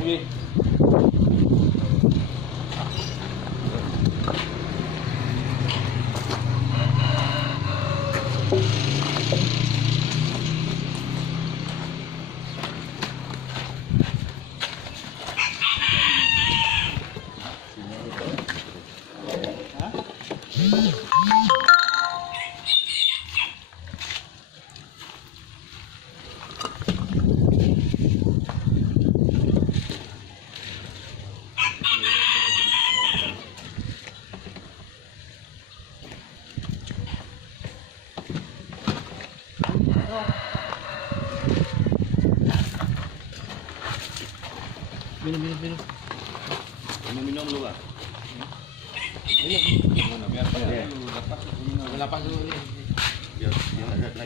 Oke. Minum. Minum dulu, Pak. Iya, biar lepas dulu nih. Biar agak lagi.